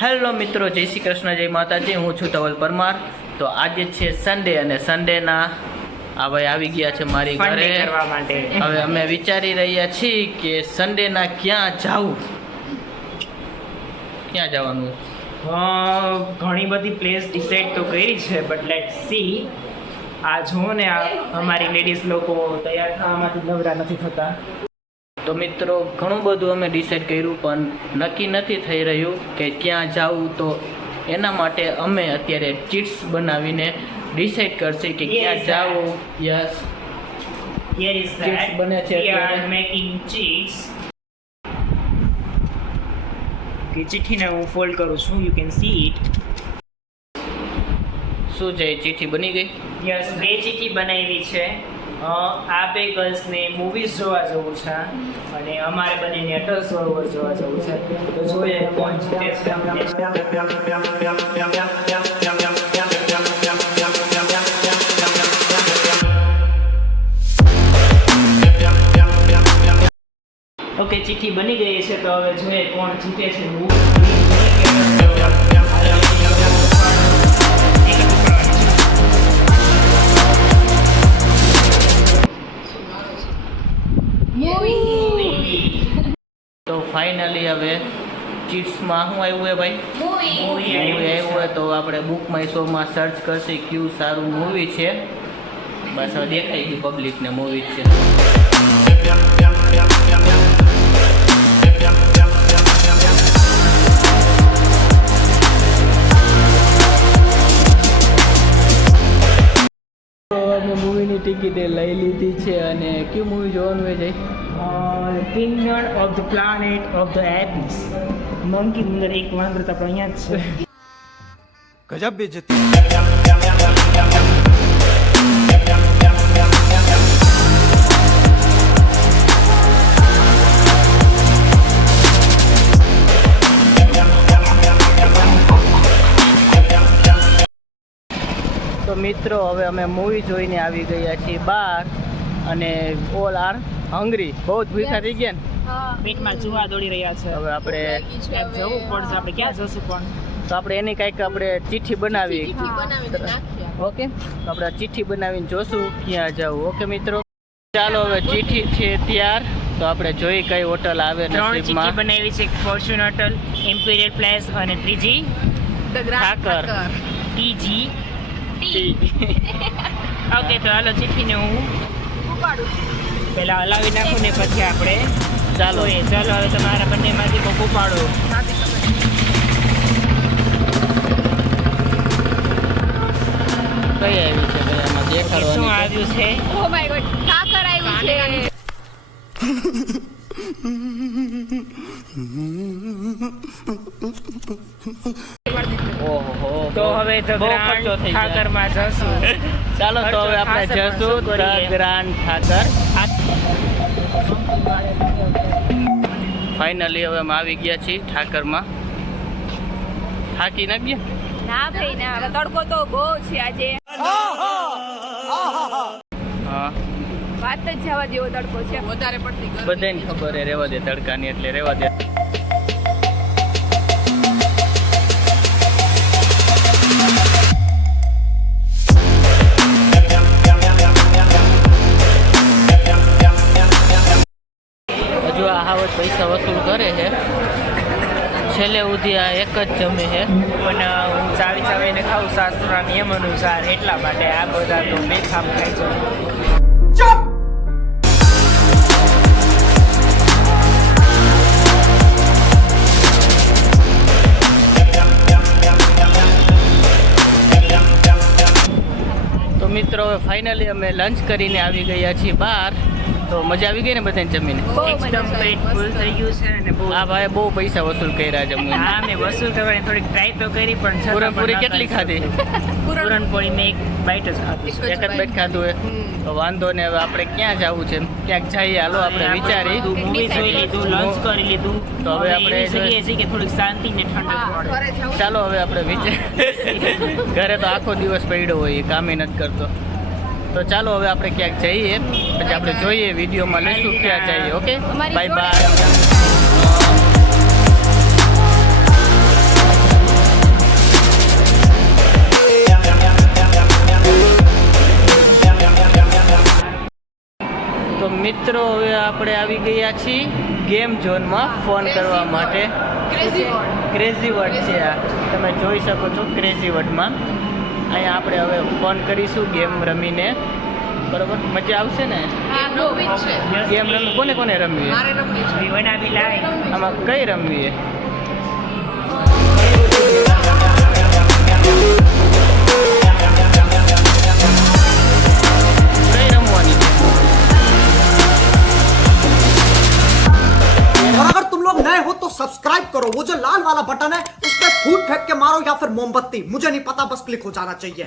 Hello મિત્રો, જય શ્રી કૃષ્ણ, જય માતાજી. હું છું ધવલ પરમાર. તો આજે છે સન્ડે અને સન્ડેના હવે આવી ગયા છે મારી ઘરે કરવા માટે. હવે અમે વિચારી રહ્યા છીએ કે સન્ડેના ક્યાં જવું, ક્યાં જવાનું. ઘણી બધી પ્લેસ ડિસાઈડ તો કરી છે, બટ લેટ સી. આ જો ને અમારી લેડીઝ લોકો તૈયાર થવામાંથી નવરા નથી થતા. તો મિત્રો, ઘણું બધું અમે ડિસાઈડ કર્યું પણ નક્કી નથી થઈ રહ્યું કે ક્યાં જવું. તો એના માટે અમે અત્યારે ચીટ્સ બનાવીને ડિસાઈડ કરશે કે ક્યાં જવું. Yes, Here is Cheats that. બને છે We are અત્યારે. making cheats. કે ચિઠ્ઠીને હું ફોલ્ડ કરું છું. You can see it. શું છે, ચીઠી બની ગઈ? યસ, બે ચિઠ્ઠી બનાવી છે. આ બે ગર્લ્સને મૂવીઝ જોવા જવું છે અને અમારે બંનેને અટલ સરોવર જોવા જવું છે. તો જોઈએ કોણ જીતે છે. ઓકે, ચિઠ્ઠી બની ગઈ છે. તો હવે જોઈએ કોણ જીતે છે. તો ફાઇનલી હવે ચીટ્સમાં શું આવ્યું હે ભાઈ? Movie મૂવી આવ્યું હોય તો આપણે બુક માય શોમાં સર્ચ કરશે કયું સારું મૂવી છે. બસ હવે દેખાઈ ગયું પબ્લિકને મૂવી છે. તો અમે મૂવીની ટિકિટ લઈ લીધી છે અને કયું મૂવી જોવાનું હોય છે? Kingdom of the Planet of the Apes. Monkey અંદર એક વાંદરો તો આપણે અહીંયા જ છે. गजब बेइज्जती. તો મિત્રો, હવે અમે મૂવી જોઈને આવી ગયા છીએ બહાર અને ઓલ આર હંગ્રી. બહુ જ ભૂખા થઈ ગયા ને. પેટમાં ચૂહા દોડી રહ્યા છે. હવે આપણે ક્યાંક જવું પડશે. આપણે ક્યાં જશું પણ? તો આપણે એની કંઈક આપણે ચિઠ્ઠી બનાવી. ઓકે, તો આપણે ચિઠ્ઠી બનાવીને જોશું ક્યાં જવું. ઓકે મિત્રો, ચાલો હવે ચિઠ્ઠી છે ત્યાર. તો આપણે જોઈ કઈ હોટલ આવે ત્રણ ચિઠ્ઠી નસીબમાં. બનાવી છે. ફોર્ચ્યુન હોટલ, ઇમ્પિરિયલ પ્લેસ અને ત્રીજી ઠાકર. ટીજી. ઓકે, તો હાલો ચિઠ્ઠીને હું પહેલા હલાવી નાખું ને પછી આપણે ચાલો ચાલો હવે તમારા બંનેમાંથી કોક ઉપાડો. કઈ આવી છે ભાઈ? આમાં શું દેખાડવાની આવ્યું છે? ઓ માય ગોડ, ઠાકર આવ્યું છે. ઓહો, તો હવે તો બહુ ગ્રાન્ડ ખર્ચો થઈ જાય. ઠાકરમાં જશું. ચાલો તો હવે આપણે ખર્ચો ખાસ જશું પણ ધ કરીએ. ગ્રાન્ડ ઠાકર. ફાઇનલી હવે અમે આવી ગયા છીએ ઠાકરમાં. થાકી ના ગયા? ના ભાઈ ના, હવે તડકો તો બહુ છે આજે. હા, વાત જ જવા જેવો તડકો છે. વધારે પડતી બધાને ખબર હે, રેવા દે તડકાની એટલે રેવા દે. હજુ આ હાવજ પૈસા વસૂલ કરે છે. છેલ્લે સુધી આ એક જ જમે છે. પણ હું ચાવી ચાવીને ખાઉં શાસ્ત્રના નિયમ અનુસાર, એટલા માટે આ બધા તો બેખામ ખાય છે. તો મિત્રો, હવે ફાઇનલી અમે લંચ કરીને આવી ગયા છીએ બહાર. તો મજા આવી ગઈ ને બધાને જમીને? બહુ એકદમ પેટ ફૂલ થઈ ગયું છે અને બહુ આ ભાઈ બહુ પૈસા વસૂલ કર્યા જમીને. હા, મેં વસૂલ કરવાની થોડીક ટ્રાય તો કરી પણ છતાં પૂરણપૂરી પણ ના કેટલી કરી ખાધી? શકું. પૂરણપોળી મેં એક બાઈટ જ ખાધી. એક જ બેટ ખાધું હે. તો વાંધો ને, હવે આપણે ક્યાં જવું છે? ક્યાંક જઈએ, હાલો આપણે વિચારી. મૂવી જોઈ લીધું, લંચ કરી લીધું. તો હવે આપણે એવી જગ્યાએ છીએ કે થોડીક શાંતિ ને ઠંડક મળે. ચાલો હવે આપણે વિચાર. ઘરે તો આખો દિવસ પડ્યો હોય, એ કામે નથી કરતો. તો ચાલો હવે આપણે ક્યાંક જઈએ, પછી આપણે જોઈએ વિડીયોમાં લઈશું ક્યાં જઈએ. Okay, bye bye. મિત્રો હવે આપણે આવી ગયા છીએ ગેમ ઝોનમાં ફોન કરવા માટે. ક્રેઝી વર્ડ છે આ, તમે જોઈ શકો છો. ક્રેઝી વર્ડમાં અહીંયા આપણે હવે ફોન કરીશું ગેમ રમીને. બરોબર, મજા આવશે ને? ગેમ રમી કોને કોને રમવી? વિવના બી લાય. આમાં કઈ રમવી? કઈ રમવાની છે? और अगर तुम लोग नए हो तो सब्सक्राइब करो, वो जो लाल वाला बटन है उस पर फूट फेंक के मारो या फिर मोमबत्ती, मुझे नहीं पता, बस क्लिक हो जाना चाहिए.